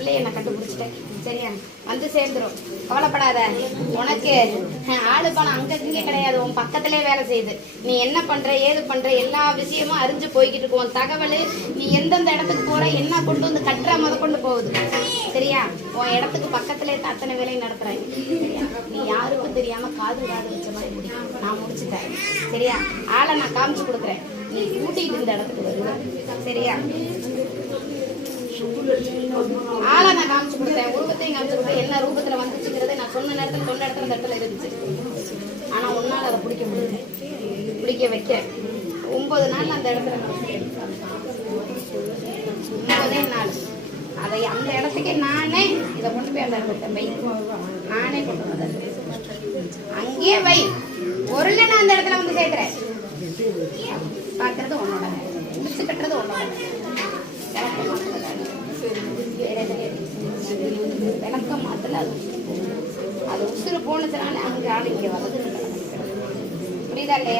பிள்ளைய நான் கண்டுபிடிச்சிட்டேன். சரியா? வந்து சேர்ந்துரும், கவலைப்படாத. உனக்கு ஆளு பணம் அங்க இங்கே கிடையாது, உன் பக்கத்திலே வேலை செய்யுது. நீ என்ன பண்ற ஏது பண்ற எல்லா விஷயமும் அறிஞ்சு போய்கிட்டு இருக்கும். உன் தகவல் நீ எந்தெந்த இடத்துக்கு போற என்ன கொண்டு வந்து கட்டுற முத கொண்டு போகுது. சரியா? உன் இடத்துக்கு பக்கத்திலே அத்தனை வேலையும் நடத்துறேன். சரியா? நீ யாருக்கும் தெரியாம காது வச்ச மாதிரி முடியும். நான் முடிச்சுட்டேன். சரியா? ஆளை நான் காமிச்சு கொடுக்குறேன், நீ கூட்டிட்டு இந்த இடத்துக்கு வருவ. சரியா? ஆளை நான் காமிச்சு கொடுத்தேன், உருவத்தையும் காமிச்சு கொடுத்தேன். என்ன ரூபத்துல வந்துச்சுங்கிறத நான் சொன்ன நேரத்துல சொன்ன இடத்துல இந்த இடத்துல இருந்துச்சு. ஆனா உன்னால அதை பிடிக்க முடியல, பிடிக்க வைக்க 9 நாள் அந்த இடத்துல 9 நாள் அதை அந்த இடத்துக்கே நானே இதை கொண்டு போய் அந்த இடத்துல வை, நானே கொண்டு வந்தேன். அங்கேயே வை, பொருளை நான் அந்த இடத்துல வந்து சேர்க்கிறேன். பார்க்கறது உன்னோட, முடிச்சு கட்டுறது உன்னோட. விளக்கம் மாத்தல, அது உசுறு போனதுனால அங்க ஆள் இங்க வந்து புரியுதா இல்லையா?